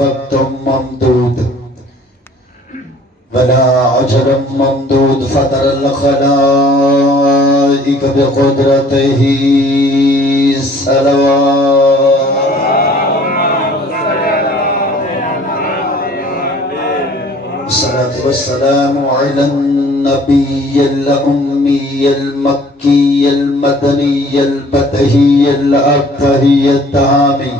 وقت ممدود ولا عجل ممدود فطر الخلائق بقدرته صلوات الصلاة والسلام على النبي الأمي المكي المدني البدهي الأبتهي التهامي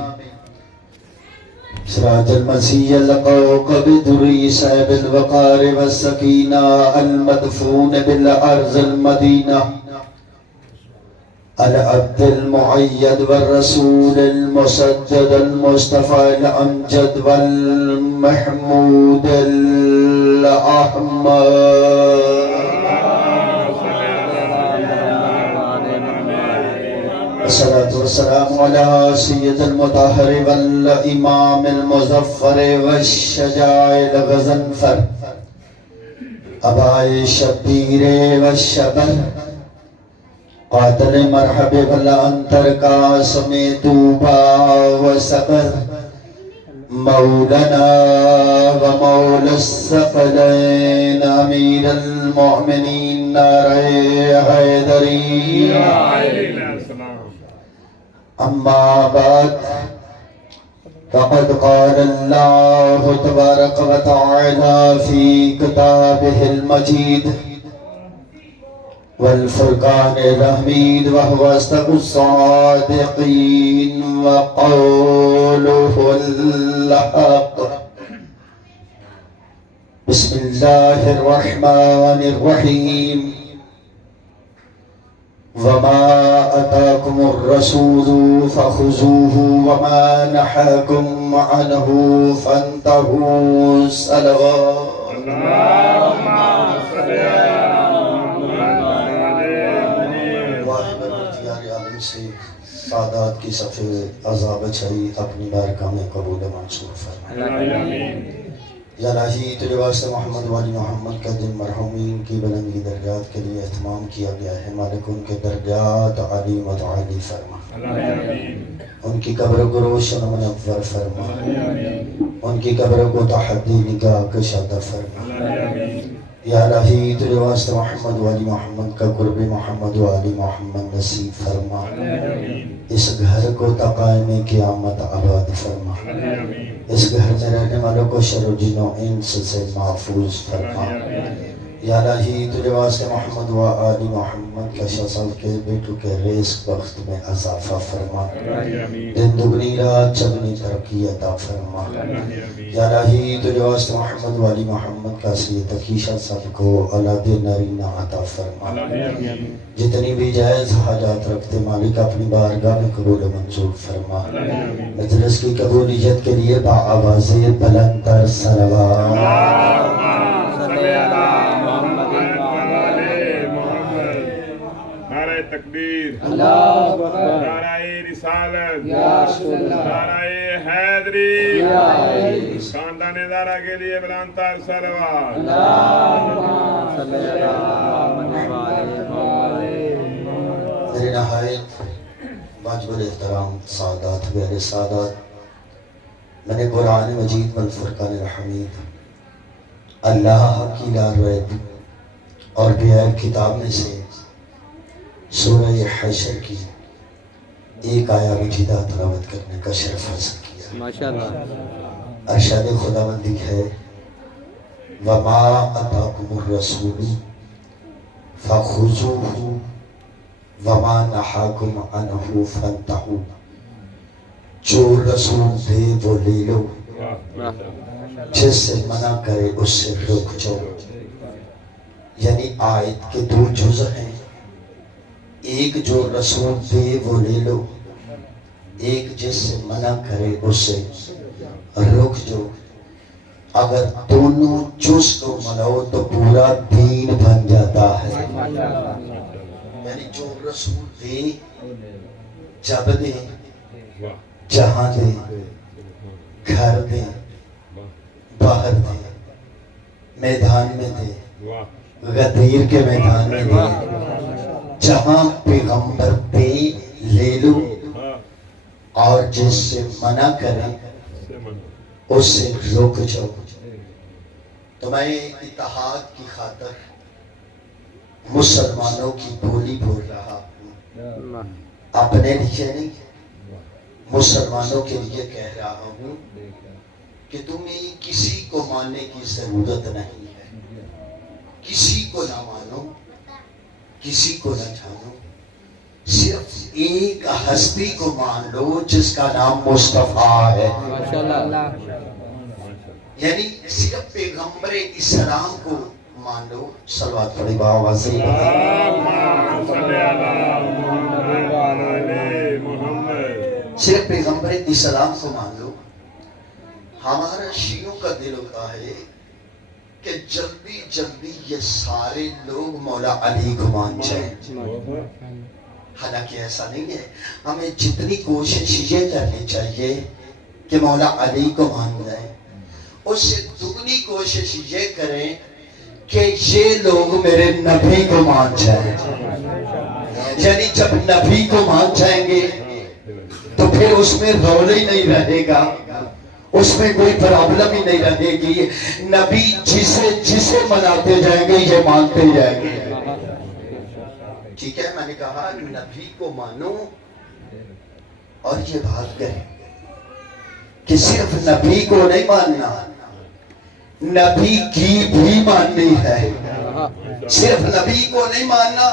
سراج المسيح القوقب دري صاحب الوقار والسكينة المدفون بالأرض المدينة العبد المعيد والرسول المسدد المصطفى الأمجد والمحمود الأحمد الصلاة والسلام على سيد المطهر والإمام المظفر والشجاع الغزنفر أبا شبیر والشبر قاتل مرحب والعنتر قاسم توبا وسبر مولانا ومولى الثقلين أمير المؤمنين ناري حيدري أما بعد فقد قال الله تبارك وتعالى في كتابه المجيد والفرقان الحميد وهو أصدق الصادقين وقوله الحق بسم الله الرحمن الرحيم وما أتاكم الرسول فخذوه وما نهاكم عنه فانتهوا صلوات اللهم صل على سادات کی صفحے عذاب چھئی اپنی بارگاہ میں قبول منصور فرمائے یا الہی تجھے واسطے محمد والی محمد کا دن مرحومین کی بلندی درجات کے لیے اہتمام کیا گیا ہے مالک ان کے درجات علی متعالی فرما ان کی قبر کو روشن منور فرما ان کی قبر کو تحدی نگاہ کشادہ فرما یا الہی تجھے واسطے محمد والی محمد کا قرب محمد والی محمد نصیب فرما اس گھر کو تقائم قیامت آباد فرما اس گھر میں رہنے والوں کو شر و جن و انس سے محفوظ فرما یا الہی تجھے واسطے محمد و آل محمد کا شصل کے بیٹو کے رزق وقت میں اضافہ فرما دن دگنی رات چگنی ترقی عطا فرما یا الہی تجھے واسطے محمد و آل محمد کا سید عقیشہ سب کو اولاد نرینہ عطا فرما جتنی بھی جائز حاجات رکھتے مالک اپنی بارگاہ میں قبول منظور فرما مجلس کی قبولیت کے لیے با آواز بلند تر صلوات تکبیر نعرہ رسالت نعرہ حیدری خاندان زہرا کے لیے بلند تر صلوات میرے نہایت واجب الاحترام سادات میرے سادات میں نے قرآن مجید والفرقان الحمید اللہ کی لا ریب اور بیعیب کتاب میں سے سورہ حشر کی ایک آیہ مجیدہ تلاوت کرنے کا شرف حاصل کیا ماشاءاللہ ارشاد خداوندی ہے وَمَا أَتَاكُمُ الرَّسُولُ فَخُذُوهُ وَمَا نَهَاكُمْ عَنْهُ فَانْتَهُوا جو رسول دے وہ لے لو جس سے منع کرے اس سے رک جاؤ یعنی آیت کے دو جزء ہیں ایک جو رسول دے وہ لے لو ایک جس سے منع کرے اس سے رک جاؤ اگر دونوں جز کو مناؤ تو پورا دین بن جاتا ہے یعنی جو رسول دے جب دے جہاں دے گھر دے باہر دے میدان میں دے غدیر کے میدان میں دے جہاں پیغمبر دے لے لو اور جس سے منع کرے اس سے رک جاؤ. تو میں اتحاد کی خاطر مسلمانوں کی بولی بول رہا ہوں، اپنے لیے نہیں، مسلمانوں کے لیے کہہ رہا ہوں کہ تمہیں کسی کو ماننے کی ضرورت نہیں ہے. کسی کو نہ مانو، کسی کو نہ جانو، صرف ایک ہستی کو مان لو جس کا نام مصطفیٰ ہے. یعنی صرف پیغمبر اسلام کو مان لو. صلوات پڑھی بآواز سے. صرف پیغمبر اسلام کو مان لو. ہمارا شیعوں کا دل ہوتا ہے کہ جلدی جلدی یہ سارے لوگ مولا علی کو مان جائیں. حالانکہ ایسا نہیں ہے. ہمیں جتنی کوشش یہ کرنی چاہیے کہ مولا علی کو مان جائیں، اس سے دگنی کوشش یہ کریں کہ یہ لوگ میرے نبی کو مان جائیں. یعنی جب نبی کو مان جائیں گے تو پھر اس میں رول ہی نہیں رہے گا، اس میں کوئی پرابلم ہی نہیں رہے گی. نبی جسے مناتے جائیں گے یہ مانتے جائیں گے. ٹھیک ہے، میں نے کہا نبی کو مانو اور یہ بات کریں کہ صرف نبی کو نہیں ماننا، نبی کی بھی ماننی ہے. صرف نبی کو نہیں ماننا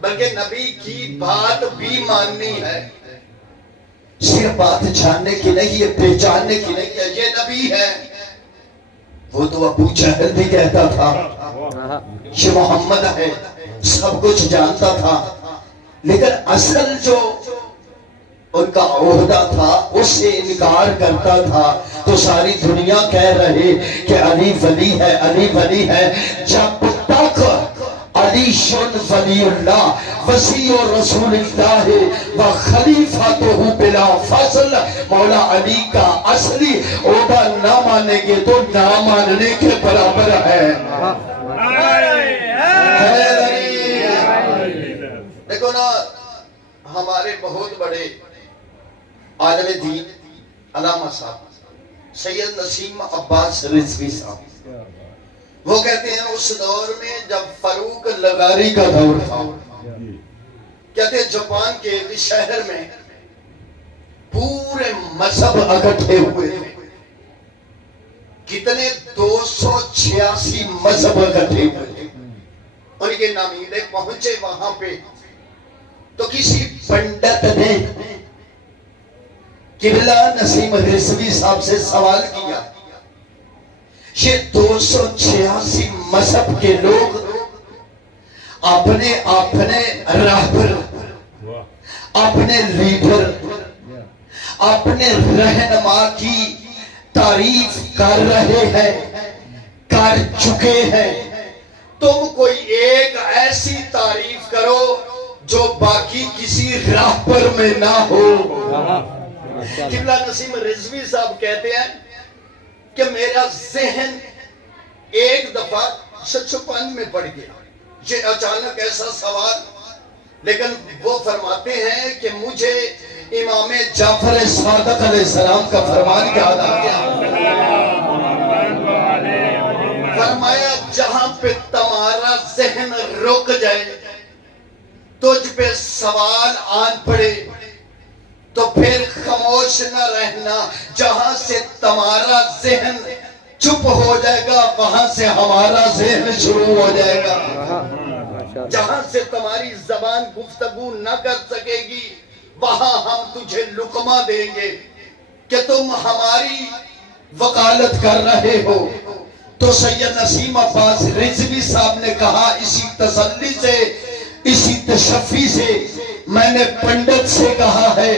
بلکہ نبی کی بات بھی ماننی ہے. صرف بات جاننے کی نہیں، یہ پہچاننے کی نہیں کہ یہ نبی ہے. وہ تو ابو جہل بھی کہتا تھا یہ محمد ہے، سب کچھ جانتا تھا، لیکن اصل جو ان کا عہدہ تھا اس سے انکار کرتا تھا. تو ساری دنیا کہہ رہے کہ علی ولی ہے، علی ولی ہے. جب تک علی شن ولی اللہ وسیع رسول اللہ و خلیفۃہ بلا فضل، مولا علی کا اصلی عہدہ نہ مانیں گے تو نہ ماننے کے برابر ہے. دیکھو نا، ہمارے بہت بڑے عالم دین علامہ صاحب سید نسیم عباس رضوی صاحب، وہ کہتے ہیں اس دور میں جب فاروق لغاری کا دور تھا، کہتے ہیں جاپان کے ایک شہر میں پورے مذہب اکٹھے ہوئے تھے. کتنے 286 مذہب اکٹھے ہوئے تھے. ان کے نامیدے پہنچے وہاں پہ تو کسی پنڈت نے قبلہ نسیم رضوی صاحب سے سوال کیا، یہ 286 مذہب کے لوگ اپنے راہبر، اپنے لیڈر، اپنے رہنما کی تعریف کر رہے ہیں، کر چکے ہیں. تم کوئی ایک ایسی تعریف کرو جو باقی کسی راہبر میں نہ ہو. قبلہ نسیم رضوی صاحب کہتے ہیں کہ میرا ذہن ایک دفعہ 56 میں پڑ گیا. یہ اچانک ایسا سوال، لیکن وہ فرماتے ہیں کہ مجھے امام جعفر صادق علیہ السلام کا فرمان یاد آ گیا. فرمایا جہاں پہ تمہارا ذہن رک جائے، تجھ پہ سوال آن پڑے تو پھر خاموش نہ رہنا. جہاں سے تمہارا ذہن چپ ہو جائے گا وہاں سے ہمارا ذہن شروع ہو جائے گا. جہاں سے تمہاری زبان گفتگو نہ کر سکے گی وہاں ہم تجھے لقمہ دیں گے کہ تم ہماری وکالت کر رہے ہو. تو سید نسیم عباس رضوی صاحب نے کہا اسی تسلی سے، اسی تشفی سے میں نے پنڈت سے کہا ہے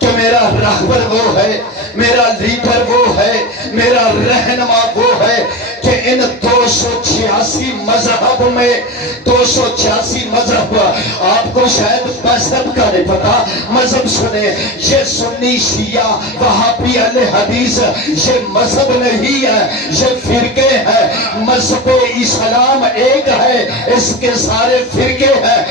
کہ میرا راہبر وہ ہے، میرا لیڈر وہ ہے، میرا رہنما وہ ہے کہ ان 286 مذہب میں 286 مذہب، آپ کو شاید مذہب کا نہیں پتا، مذہب سنیں، یہ سنی شیعہ وہابی اہل حدیث یہ مذہب نہیں ہے، یہ فرقے ہیں. مذہب اسلام ایک ہے، اس کے سارے فرقے ہیں.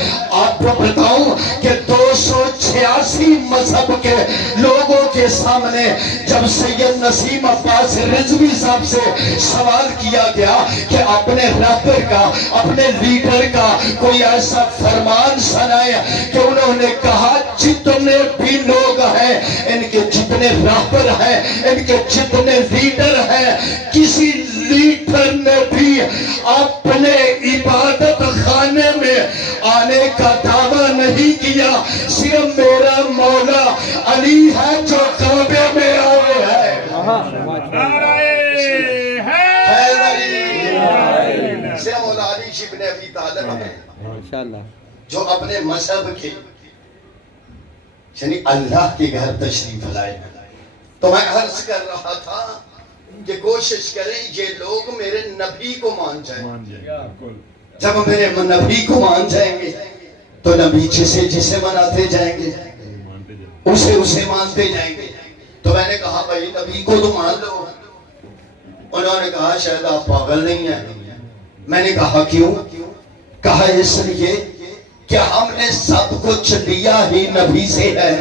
آپ کو بتاؤں کہ 286 مذہب کے لوگوں کے کے سامنے جب سید نسیم عباس رضوی صاحب سے سوال کیا گیا کہ اپنے رہبر کا، اپنے لیڈر کا کوئی ایسا فرمان سنائے، کہ انہوں نے کہا جتنے بھی لوگ ہیں، ان کے جتنے رہبر ہیں، ان کے جتنے لیڈر ہیں، کسی لیڈر نے بھی اپنے عبادت خانے میں آنے کا دعویٰ نہیں کیا، صرف میرا مولا علی ہے جو کعبے میں آئے ہیں۔ صرف مولا علی ابن ابی طالب ہے جو اپنے مذہب کے یعنی اللہ کے گھر تشریف لائے۔ تو میں عرض کر رہا تھا کہ کوشش کریں یہ لوگ میرے نبی کو مان جائیں۔ جب میرے نبی کو مان جائیں گے تو نبی جسے مناتے جائیں گے، اسے مانتے جائیں گے۔ تو میں نے کہا بھائی نبی کو تو مان لو۔ انہوں نے کہا شاید آپ پاگل نہیں ہیں۔ میں نے کہا کیوں؟ کہا اس لیے کہ ہم نے سب کچھ لیا ہی نبی سے ہے۔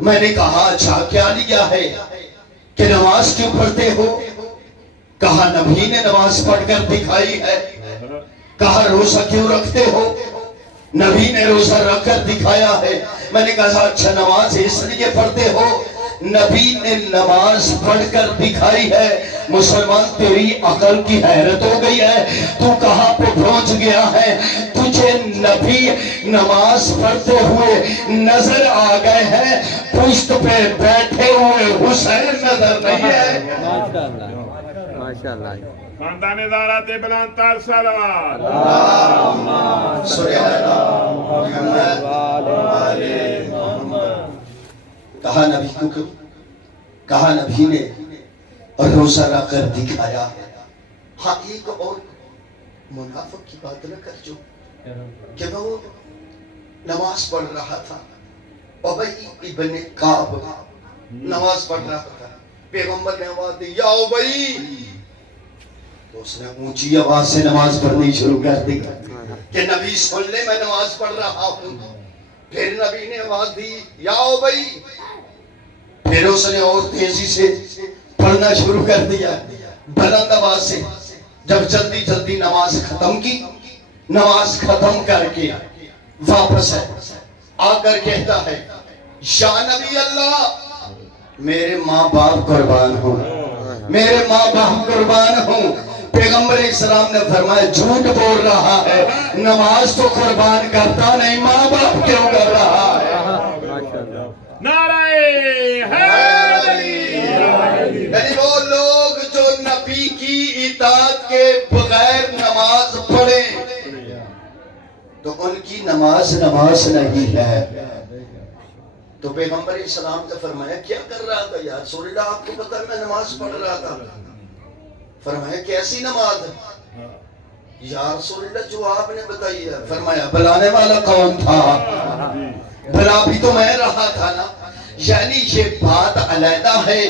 میں نے کہا اچھا کیا لیا ہے؟ کہ نماز کیوں پڑھتے ہو؟ کہا نبی نے نماز پڑھ کر دکھائی ہے۔ کہا روزہ کیوں رکھتے ہو؟ نبی نے روزہ رکھ کر دکھایا ہے۔ میں نے کہا اچھا نماز اس لیے پڑھتے ہو؟ نبی نے نماز پڑھ کر دکھائی ہے۔ مسلمان تیری عقل کی حیرت ہو گئی ہے، تو کہاں پہ پہنچ گیا ہے؟ تجھے نبی نماز پڑھتے ہوئے نظر آ گئے ہیں، پشت پہ بیٹھے ہوئے حسین نظر نہیں ہے۔ ماشاءاللہ خاندان زہرا تے بلند تر صلوات۔ کہا نبی کو، کہا نبی نے روزہ رکھ کر دکھایا۔ ہاں ایک اور منافق کی بات نہ کر جو کہ وہ نماز پڑھ رہا تھا، ابی ابن کعب نماز پڑھ رہا تھا، پیغمبر نے آواز دی یا ابی، تو اس نے اونچی آواز سے نماز پڑھنی شروع کر دی کہ نبی سن لے میں نماز پڑھ رہا ہوں۔ پھر نبی نے آواز دی یا ابی، پھر اس نے اور تیزی سے پڑھنا شروع کر دیا بلند آواز سے۔ جب جلدی جلدی نماز ختم کی، نماز ختم کر کے واپس ہے آ کر کہتا ہے یا نبی اللہ، میرے ماں باپ قربان ہوں، میرے ماں باپ قربان ہوں۔ پیغمبر اسلام نے فرمایا جھوٹ بول رہا ہے، نماز تو قربان کرتا نہیں، ماں باپ کیوں کر رہا ہے؟ نعرہ حیدری۔ یعنی وہ لوگ جو نبی کی اطاعت کے بغیر نماز پڑھیں تو ان کی نماز نہیں ہے۔ تو پیغمبر اسلام نے فرمایا کیا کر رہا تھا یا رسول اللہ؟ آپ کو پتہ ہے میں نماز پڑھ رہا تھا۔ فرمایا کیسی نماز ہے یا رسول اللہ جو آپ نے بتائی ہے؟ فرمایا بلانے والا کون تھا؟ بلا بھی تو میں رہا تھا نا۔ یعنی یہ بات علیحدہ ہے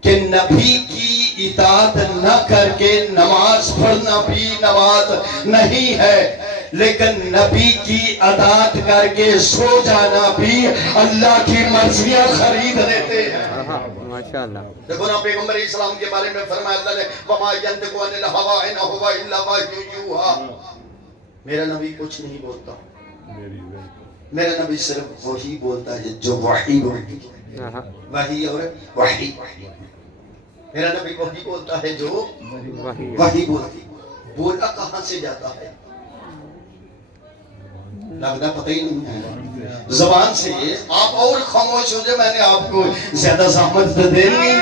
کہ نبی کی اطاعت نہ کر کے نماز پڑھنا بھی نماز نہیں ہے، لیکن نبی کی اطاعت کر کے سو جانا بھی اللہ کی مرضیاں خرید لیتے ہیں۔ ماشاءاللہ دیکھو نا پیغمبر اسلام کے بارے میں فرمایا اللہ نے وَمَا يَنْطِقُ عَنِ الْهَوَىٰ إِنْ هُوَ إِلَّا وَحْيٌ يُوحَىٰ۔ میرا نبی کچھ نہیں بولتا، میرا نبی صرف وہی بولتا ہے جو وحی بولتی ہے، وحی اور وحی۔ میرا نبی وہی بولتا ہے جو وحی بولتی۔ بولا کہاں سے جاتا ہے لگتا پتہ ہی نہیں ہے، زبان سے۔ آپ اور خاموش ہو جائے، میں نے آپ کو زیادہ زحمت دینی نہیں۔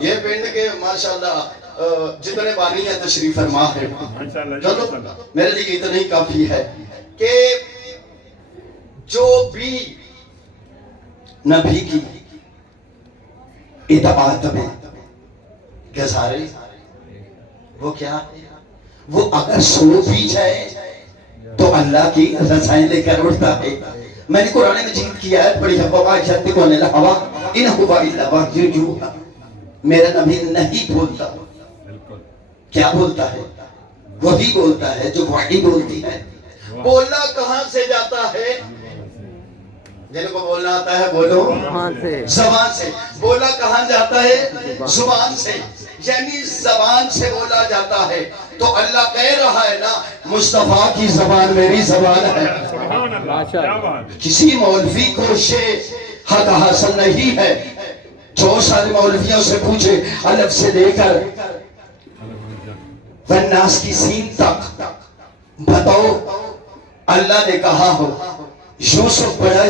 یہ پنڈ کے ماشاءاللہ جتنے بانی ہیں تشریف فرما ہے، چلو میرے لیے اتنا ہی کافی ہے کہ جو بھی نبی کی اطاعت میں گزارے وہ کیا، وہ اگر سو بھی جائے تو اللہ کی رضائیں لے کر اٹھتا ہے۔ میں نے قرآن مجید کی آیت پڑھی ہے وَمَا يَنْطِقُ عَنِ الْهَوَىٰ إِنْ هُوَ إِلَّا وَحْيٌ يُوحَىٰ۔ میرا نبی نہیں بولتا، کیا بولتا ہے؟ وہی بولتا ہے جو وحی بولتی ہے۔ بولنا کہاں سے جاتا ہے؟ جن کو بولنا آتا ہے بولو زبان سے. بولا کہاں جاتا ہے؟ زبان سے. یعنی زبان سے بولا جاتا ہے. تو اللہ کہہ رہا ہے نا مصطفیٰ کی زبان میری زبان ہے. سبحان اللہ کیا بات. کسی مولوی کو یہ حق حاصل نہیں ہے. جو سارے مولویوں سے پوچھے الف سے لے کر والناس کی سین تک بتاؤ اللہ نے کہا ہو یوسف بڑا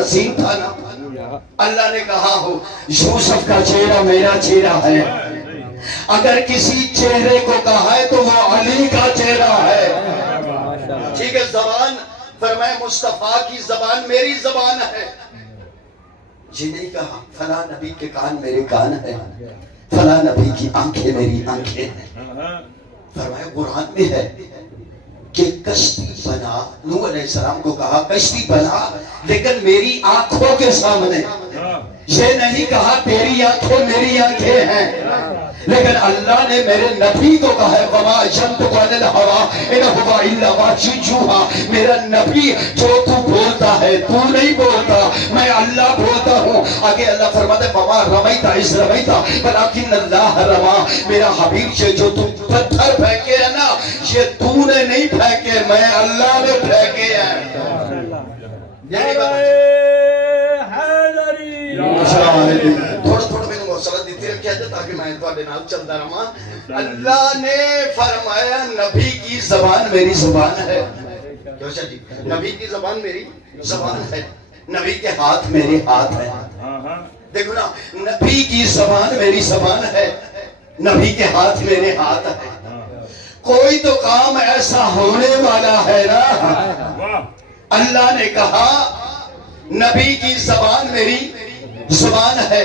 حسین تھا نا. اللہ نے کہا ہو یوسف کا چہرہ میرا چہرہ ہے. اگر کسی چہرے کو کہا ہے تو وہ علی کا چہرہ ہے. ٹھیک ہے. زبان فرمائے مصطفیٰ کی زبان میری زبان ہے. یہ نہیں کہا فلاں نبی کے کان میرے کان ہے, فلاں نبی کی آنکھیں میری آنکھیں ہیں. فرمایا قرآن میں ہے کہ کشتی بنا. نوح علیہ السلام کو کہا کشتی بنا لیکن میری آنکھوں کے سامنے. یہ نہیں کہا تیری آنکھیں میری آنکھیں ہیں. لیکن اللہ نے میرے نبی کو کہا ہے وما ينطق عن الهوى ان هو الا وحی یوحی. میرا نبی جو تو بولتا ہے تو نہیں بولتا, میں اللہ بولتا ہوں. آگے اللہ فرماتا ہے وما رمیت اذ رمیت ولکن اللہ رما. میرا حبیب سے جو تو پتھر پھینکے ہے نا یہ تو نے نہیں پھینکے, میں اللہ نے پھینکے ہیں. تھوڑا تھوڑا میں نے حوصلہ دیتی رکھا ہے تاکہ میں تھوڑے نال چلتا رہا. اللہ نے فرمایا نبی کی زبان میری زبان ہے. نبی کی زبان میری زبان ہے. نبی کے ہاتھ میرے ہاتھ ہے. دیکھو نا نبی کی زبان میری زبان ہے, نبی کے ہاتھ میرے ہاتھ ہے. کوئی تو کام ایسا ہونے والا ہے نا. اللہ نے کہا نبی کی زبان میری زبان ہے,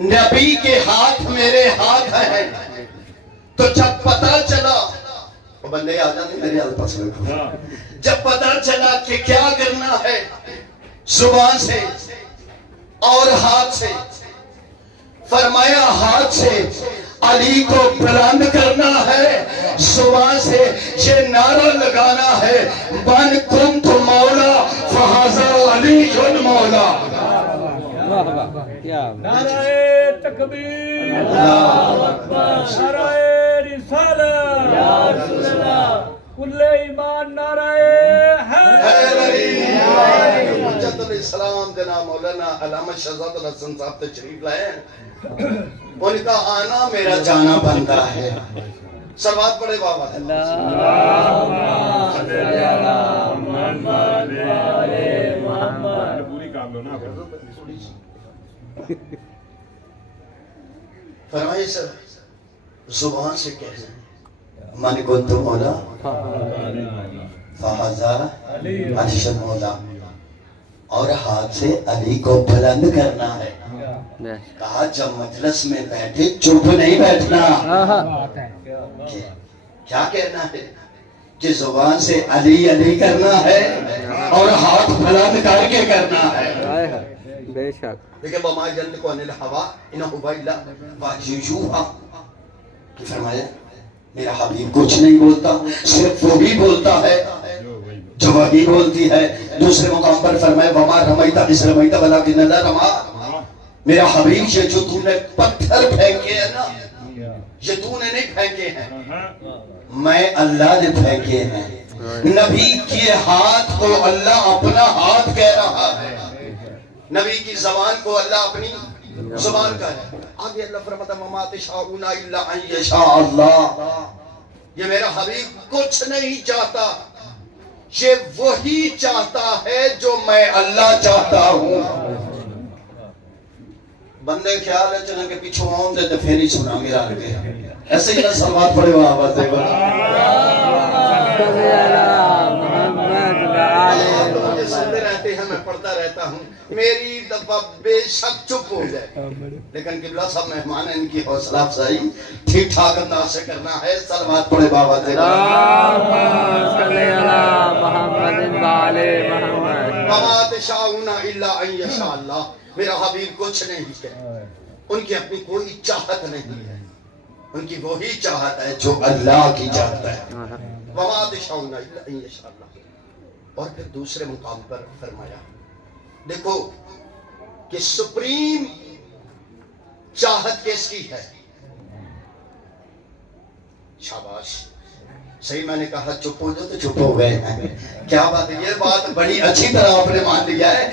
نبی کے ہاتھ میرے ہاتھ ہے. تو جب پتا چلا بندے آ جاتے میرے الفاظ میں, جب پتا چلا کہ کیا کرنا ہے زبان سے اور ہاتھ سے, فرمایا ہاتھ سے علی کو بلند کرنا ہے, زبان سے یہ نعرہ لگانا ہے من کنت مولا فہذا علی جن مولا. نعرہ تکبیر, نعرہ رسالت, یا رسول اللہ, کل ایمان, نعرہ حیدری. حجت الاسلام جناب مولانا علامہ شہزاد الحسن صاحب تشریف لائے. ان کا آنا میرا جانا بنتا ہے. سلوات پڑھے بابا. پوری کام لو نا. فرمائیے سر زبان سے کہنا من کنت مولا فہذا علی جن مولا, اور ہاتھ سے علی کو بلند کرنا ہے. کہا جب مجلس میں بیٹھے چپ نہیں بیٹھنا. کیا کہنا ہے کہ زبان سے علی علی کرنا ہے اور ہاتھ بلند کر کے کرنا ہے. بے شک. دیکھیں وما ينطق عن الهوى ان هو الا وحی یوحی. کہ فرمایا میرا حبیب کچھ نہیں بولتا, صرف وہی بولتا ہے جو وحی بولتی ہے. دوسرے مقام پر فرمایا وما رمیت اذ رمیت ولکن اللہ رما. میرا حبیب سے جو تو نے پتھر پھینکے ہیں نا یہ تو نے نہیں پھینکے ہیں, میں اللہ نے پھینکے ہیں. نبی کے ہاتھ کو اللہ اپنا ہاتھ کہہ رہا ہے, نبی کی زبان کو اللہ اپنی زبان کا ہے. آگے اللہ فرماتا ہے وما تشاءون الا ان یشاء اللہ. یہ میرا حبیب کچھ نہیں چاہتا, یہ وہی چاہتا ہے جو میں اللہ چاہتا ہوں. بندے خیال ہے چلیں کہ پیچھو آؤں دے تو پھر ہی سنا میرا لگے. ایسے ہی سلوات پڑھے ہوا آواز دے گا. سنتے رہتے ہیں, میں پڑھتا رہتا ہوں, میری دفعہ بے شک چپ ہو جائے. لیکن قبلہ صاحب مہمان ہیں, ان کی حوصلہ افزائی ٹھیک ٹھاک انداز سے کرنا ہے. سلوات پڑھے بابا دے گا. وما تشاءون الا ان یشاء اللہ. میرا حبیب کچھ نہیں کہتا, ان کی اپنی کوئی چاہت نہیں ہے, ان کی وہی چاہت ہے جو اللہ کی چاہت ہے. وما تشاءون الا ان یشاء اللہ. اور پھر دوسرے مقام پر فرمایا دیکھو کہ سپریم چاہت کس کی ہے؟ شاباش، صحیح میں نے کہا چپ ہو جاؤ تو چپ ہو گئے ہیں. کیا بات ہے، یہ بات بڑی اچھی طرح آپ نے مان لیا ہے.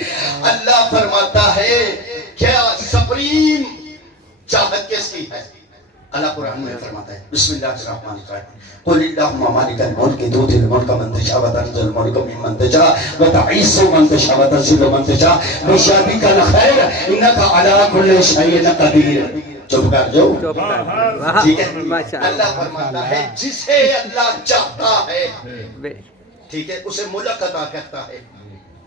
اللہ فرماتا ہے کیا سپریم چاہت کس کی ہے؟ اللہ قرآن میں فرماتا ہے بسم اللہ الرحمن الرحیم قل اللہم مالک الملک تؤتی الملک من تشاء وتنزع الملک ممن تشاء وتعز من تشاء وتذل من تشاء بیدک الخیر انک علی کل شیء قدیر. چپ کر جاؤ، ٹھیک ہے. اللہ فرماتا ہے جسے اللہ چاہتا ہے، ٹھیک ہے، اسے ملک عطا کرتا ہے،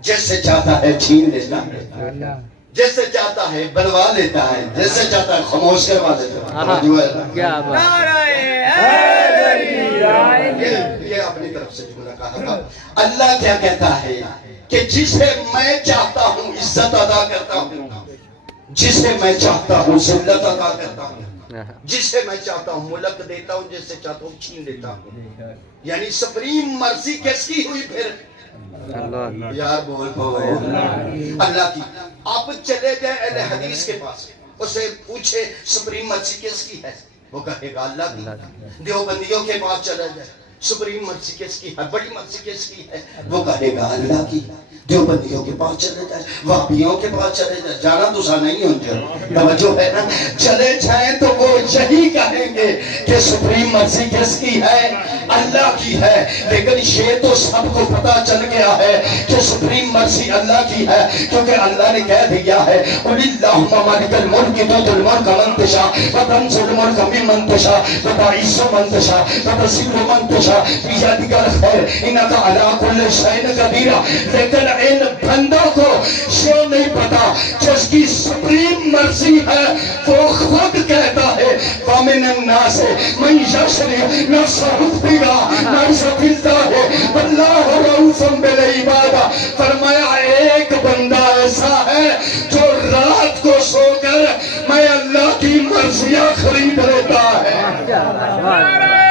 جیسے چاہتا ہے چھین لیتا ہے، جیسے چاہتا ہے بلوا لیتا ہے، جیسے چاہتا ہے خاموش کروا دیتا ہے. یہ اپنی طرف سے جملہ کہا تھا. اللہ کیا کہتا ہے کہ جسے میں چاہتا ہوں عزت ادا کرتا ہوں، جسے میں چاہتا ہوں ذلت ادا کرتا ہوں، جسے میں چاہتا ہوں ملک دیتا ہوں، جسے چاہتا ہوں چھین لیتا ہوں. یعنی سپریم مرضی کس کی ہوئی پھر؟ یار بول اللہ کی. آپ چلے گئے اہل حدیث کے پاس، اسے پوچھے سپریم مرضی کس کی ہے، وہ کہے گا اللہ کی. دیوبندیوں کے پاس چلے گئے، سپریم مرضی کس کی ہے، بڑی مرضی کس کی ہے، وہ کہے گا اللہ کی. دیوبندیوں کے پاس چلے جائیں، وہابیوں کے پاس چلے جائیں، جانا تو سا نہیں ہوں توجہ ہے نا، چلے جائیں تو وہ یہی کہیں گے کہ سپریم مرضی کس کی ہے؟ اللہ کی ہے. لیکن یہ تو سب کو پتا چل گیا ہے کہ سپریم مرضی اللہ کی ہے، کیونکہ اللہ نے کہہ دیا ہے قل اللہم مالک الملک تؤتی الملک من تشاء وتنزع الملک ممن تشاء وتعز من تشاء وتذل من تشاء بیدک الخیر انک علی کل شیء قدیر. لیکن ان بندوں کو یہ نہیں پتا جس کی سپریم مرضی ہے وہ خود کہتا ہے وَمِنَ النَّاسِ مَن يَشْرِي نَفْسَهُ ابْتِغَاءَ مَرْضَاتِ اللَّهِ وَاللَّهُ رَءُوفٌ بِالْعِبَادِ. فرمایا ایک بندہ ایسا ہے جو رات کو سو کر میں اللہ کی مرضیاں خرید لیتا ہے.